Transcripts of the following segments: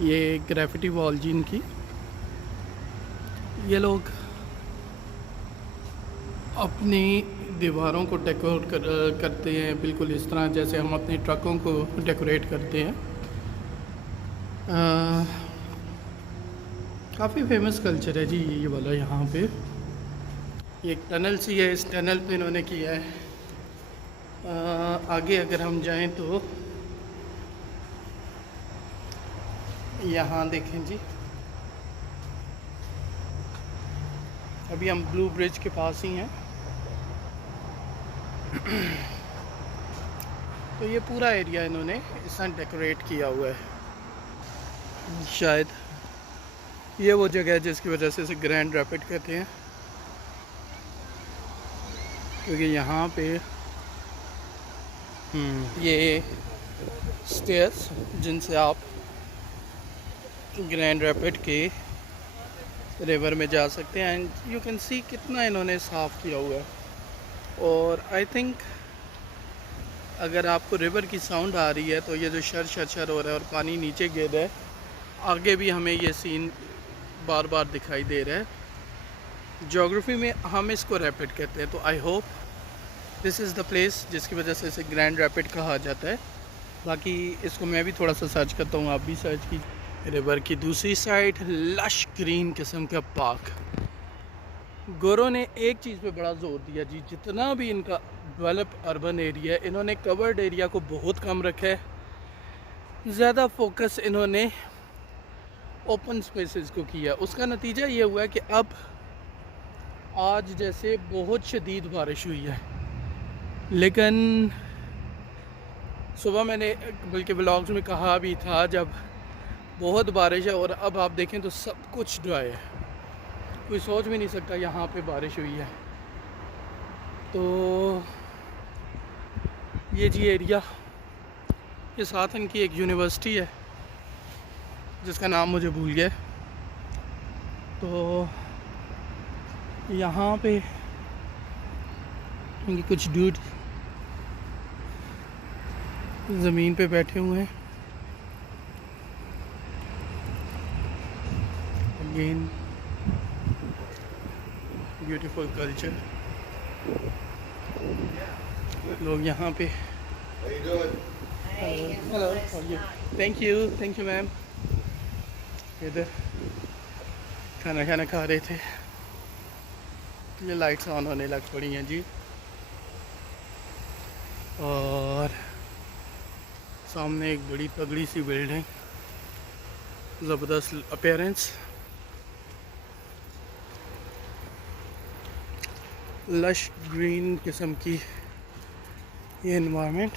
ये graffiti wall जी इनकी। ये लोग अपनी दीवारों को डेकोरेट करते हैं बिल्कुल इस तरह जैसे हम अपने ट्रकों को डेकोरेट करते हैं। काफ़ी फेमस कल्चर है जी ये वाला यहाँ पे। ये एक टनल सी है, इस टनल पे इन्होंने किया है। आगे अगर हम जाएं तो यहाँ देखें जी, अभी हम ब्लू ब्रिज के पास ही हैं। तो ये पूरा एरिया इन्होंने इस तरह डेकोरेट किया हुआ है। शायद ये वो जगह है जिसकी वजह से इसे ग्रैंड रैपिड कहते हैं, क्योंकि यहाँ पे ये स्टेयर्स जिनसे आप ग्रैंड रैपिड के रिवर में जा सकते हैं। एंड यू कैन सी कितना इन्होंने साफ़ किया हुआ है। और आई थिंक अगर आपको रिवर की साउंड आ रही है तो ये जो शर शर शर हो रहा है और पानी नीचे गिर रहा है, आगे भी हमें ये सीन बार बार दिखाई दे रहा है। ज्योग्राफी में हम इसको रैपिड कहते हैं। तो I hope this is the place जिसकी वजह से इसे ग्रैंड रैपिड कहा जाता है। बाकी इसको मैं भी थोड़ा सा सर्च करता हूँ, आप भी सर्च कीजिए। रिवर की दूसरी साइड लश ग्रीन किस्म का पार्क। गोरों ने एक चीज़ पे बड़ा जोर दिया जी, जितना भी इनका डेवलप अर्बन एरिया है, इन्होंने कवर्ड एरिया को बहुत कम रखा है। ज़्यादा फोकस इन्होंने ओपन स्पेसेस को किया। उसका नतीजा ये हुआ है कि अब आज जैसे बहुत शदीद बारिश हुई है, लेकिन सुबह मैंने बल्कि व्लॉग्स में कहा भी था जब बहुत बारिश है, और अब आप देखें तो सब कुछ ड्राई है। कोई सोच भी नहीं सकता यहाँ पे बारिश हुई है। तो ये जी एरिया के साथ इनकी एक यूनिवर्सिटी है जिसका नाम मुझे भूल गया। तो यहाँ पे इनके कुछ डूड ज़मीन पे बैठे हुए हैं। Again beautiful culture. लोग यहाँ पे हेलो थैंक यू मैम। इधर खाना खा रहे थे। ये लाइट्स ऑन होने लग पड़ी हैं जी, और सामने एक बड़ी तगड़ी सी बिल्डिंग, ज़बरदस्त अपीयरेंस, लश ग्रीन किस्म की ये इन्वायरमेंट।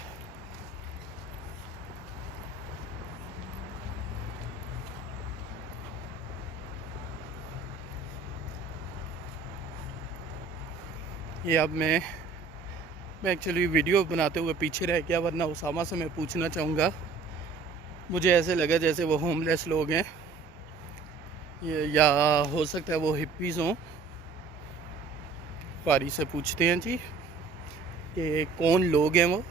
ये अब मैं एक्चुअली वीडियो बनाते हुए पीछे रह गया, वरना उसामा से मैं पूछना चाहूँगा। मुझे ऐसे लगा जैसे वो होमलेस लोग हैं, ये या हो सकता है वो हिप्पीज़ हों। पारी से पूछते हैं जी कि कौन लोग हैं वो।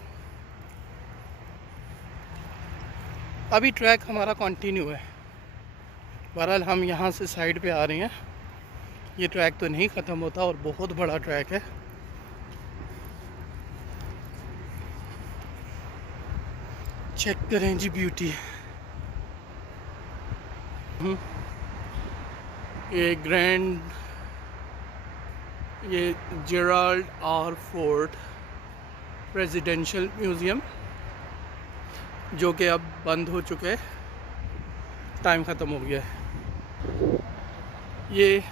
अभी ट्रैक हमारा कंटिन्यू है। बहरहाल हम यहाँ से साइड पे आ रहे हैं। ये ट्रैक तो नहीं ख़त्म होता और बहुत बड़ा ट्रैक है। चेक करें जी ब्यूटी। ये Gerald R Ford presidential museum, जो कि अब बंद हो चुका है, टाइम ख़त्म हो गया है। ये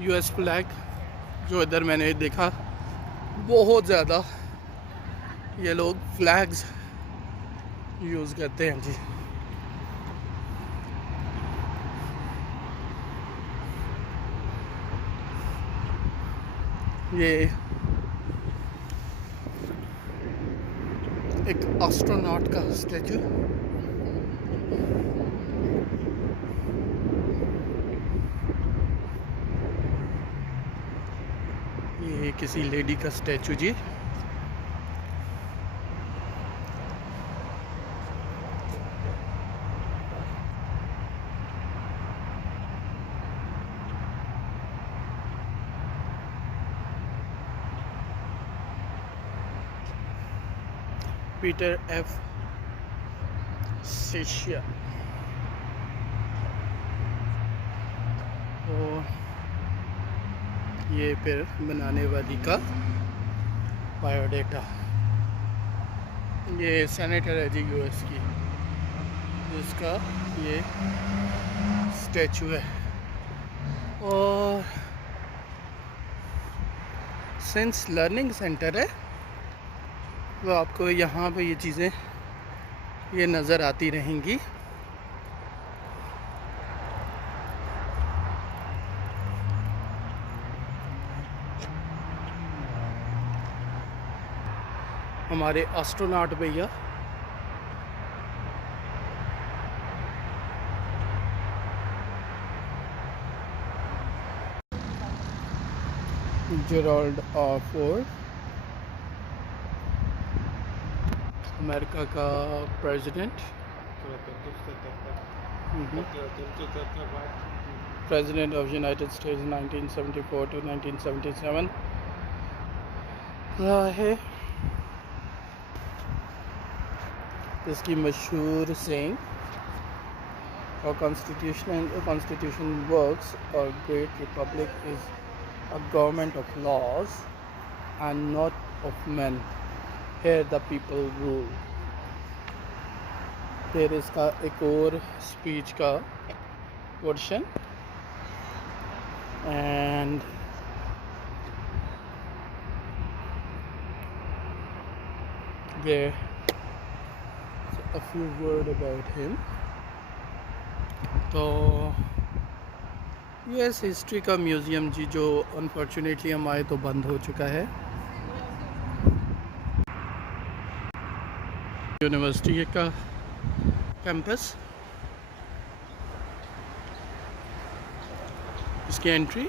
यूएस फ्लैग जो इधर मैंने देखा, बहुत ज़्यादा ये लोग फ्लैग्स यूज़ करते हैं जी। ये एक एस्ट्रोनॉट का स्टैचू, ये किसी लेडी का स्टैचू जी। पीटर एफ सेशिया। और ये फिर बनाने वाली का बायोडाटा। ये सेनेटर है जी यूएस की, जिसका ये स्टैचू है। और सेंस लर्निंग सेंटर है, तो आपको यहाँ पे ये चीज़ें ये नज़र आती रहेंगी। हमारे एस्ट्रोनॉट भैया जेराल्ड आर फोर्ड, अमेरिका का president, president of United states 1974 to 1977 रहा है। इसकी मशहूर सेइंग, और कॉन्स्टिट्यूशन वर्क्स और great Republic is a government of laws and not of men, here the people rule। फिर इसका एक और स्पीच का portion, and there a few word about him। तो यूएस हिस्ट्री का म्यूज़ियम जी, जो अनफॉर्चुनेटली हमारे तो बंद हो चुका है। यूनिवर्सिटी का कैंपस, इसकी एंट्री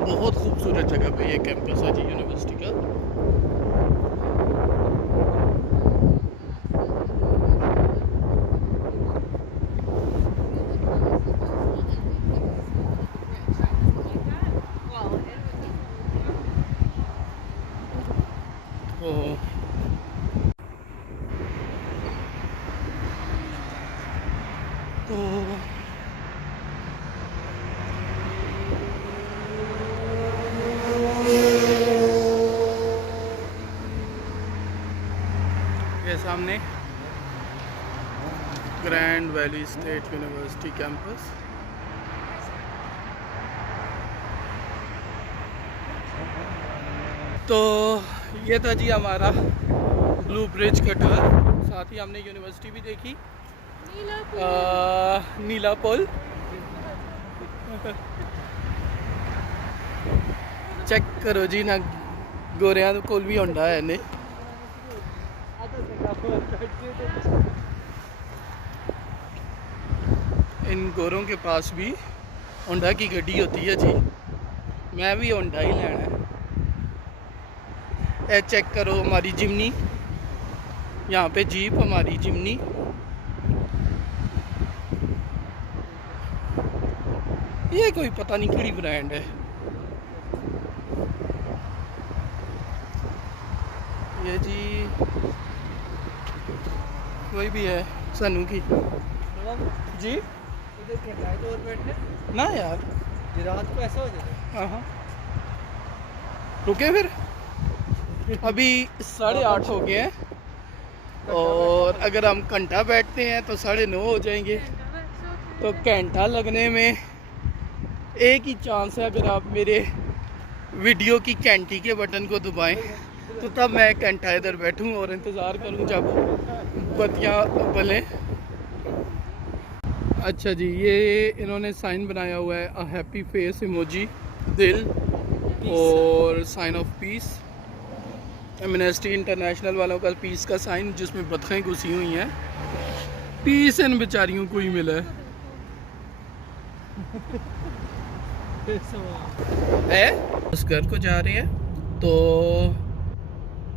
बहुत खूबसूरत जगह पे ये कैंपस है जी यूनिवर्सिटी का। ये सामने grand valley state university campus. तो ये था जी हमारा ब्लू ब्रिज का टूर, साथ ही हमने यूनिवर्सिटी भी देखी, नीला पुल चेक करो जी ना, गोरिया कोल भी होंडा है ने। इन गोरों के पास भी होंडा की गड्डी होती है जी, मैं भी होंडा ही लेना है। ये चेक करो हमारी जिमनी, यहाँ पे जीप हमारी जिमनी। ये कोई पता नहीं किहड़ी ब्रांड है, ये जी कोई भी है सानू की जी ना यार, रात को ऐसा हो जाता है। हाँ, रुके फिर, अभी 8:30 हो गए हैं और अगर हम घंटा बैठते हैं तो 9:30 हो जाएंगे। तो घंटा लगने में एक ही चांस है, अगर आप मेरे वीडियो की घंटी के बटन को दबाएं तो तब मैं घंटा इधर बैठूं और इंतज़ार करूं जब बत्तियां बलें। अच्छा जी, ये इन्होंने साइन बनाया हुआ है, अ हैप्पी फेस इमोजी, दिल और sign of peace. Amnesty International वालों का पीस का साइन, जिसमें बतखें घुसी हुई हैं। पीस इन बेचारियों को ही मिला है। उस घर को जा रहे हैं। तो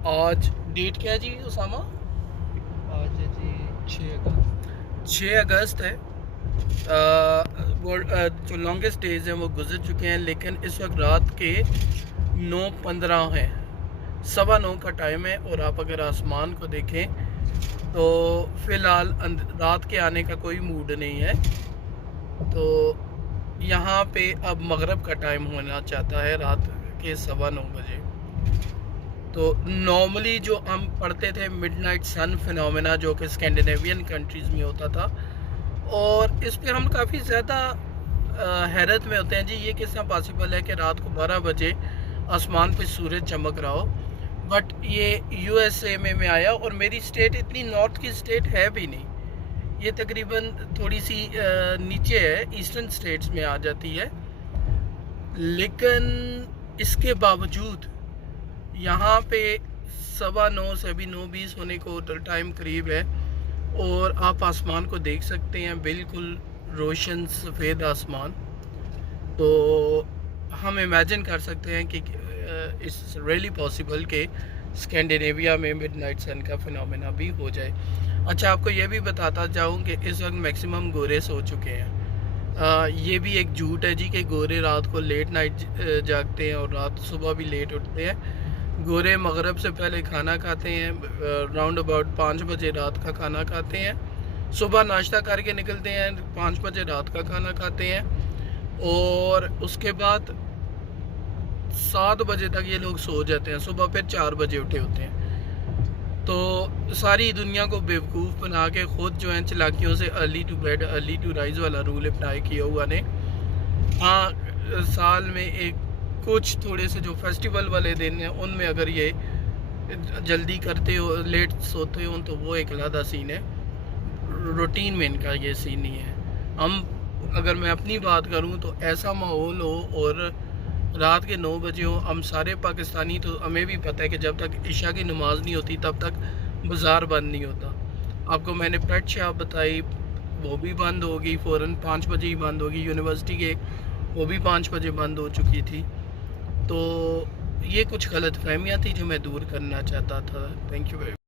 आज डेट क्या है जी उसामा? आज 6 अगस्त है। वो जो लॉन्गेस्ट डेज हैं वो गुजर चुके हैं, लेकिन इस वक्त रात के 9:15 हैं, 9:15 का टाइम है। और आप अगर आसमान को देखें तो फ़िलहाल रात के आने का कोई मूड नहीं है। तो यहाँ पे अब मगरिब का टाइम होना चाहता है, रात के 9:15 बजे। तो नॉर्मली जो हम पढ़ते थे मिडनाइट सन फिनोमेना, जो कि स्कैंडिनेवियन कंट्रीज़ में होता था, और इस पे हम काफ़ी ज़्यादा हैरत में होते हैं जी, ये किस तरह पॉसिबल है कि रात को 12 बजे आसमान पे सूरज चमक रहा हो। बट ये यूएसए में आया, और मेरी स्टेट इतनी नॉर्थ की स्टेट है भी नहीं, ये तकरीबन थोड़ी सी नीचे है, ईस्टर्न स्टेट्स में आ जाती है। लेकिन इसके बावजूद यहाँ पे 9:15 से अभी 9:20 होने को टाइम करीब है, और आप आसमान को देख सकते हैं, बिल्कुल रोशन सफ़ेद आसमान। तो हम इमेजिन कर सकते हैं कि इट्स रियली पॉसिबल कि स्कैंडिनेविया में मिडनाइट सन का फिनोमेना भी हो जाए। अच्छा, आपको ये भी बताता जाऊँ कि इस वक्त मैक्सिमम गोरे सो चुके हैं। ये भी एक झूठ है जी कि गोरे रात को लेट नाइट जागते हैं और रात सुबह भी लेट उठते हैं। गोरे मगरिब से पहले खाना खाते हैं, राउंड अबाउट 5 बजे रात का खाना खाते हैं, सुबह नाश्ता करके निकलते हैं, 5 बजे रात का खाना खाते हैं, और उसके बाद 7 बजे तक ये लोग सो जाते हैं, सुबह फिर 4 बजे उठे होते हैं। तो सारी दुनिया को बेवकूफ़ बना के ख़ुद जो है चालाकियों से early to bed early to rise वाला रूल अप्लाई किया हुआ ने। हाँ, साल में एक कुछ थोड़े से जो फेस्टिवल वाले दिन हैं उनमें अगर ये जल्दी करते हो, लेट सोते हो, तो वो एक अलग सीन है। रूटीन में इनका ये सीन नहीं है। हम अगर मैं अपनी बात करूं तो ऐसा माहौल हो और रात के 9 बजे हो, हम सारे पाकिस्तानी, तो हमें भी पता है कि जब तक इशा की नमाज़ नहीं होती तब तक बाज़ार बंद नहीं होता। आपको मैंने पेट शॉप बताई, वो भी बंद होगी, फ़ौरन 5 बजे ही बंद होगी। यूनिवर्सिटी के वो भी 5 बजे बंद हो चुकी थी। तो ये कुछ गलत फहमियाँ थी जो मैं दूर करना चाहता था। Thank you very much.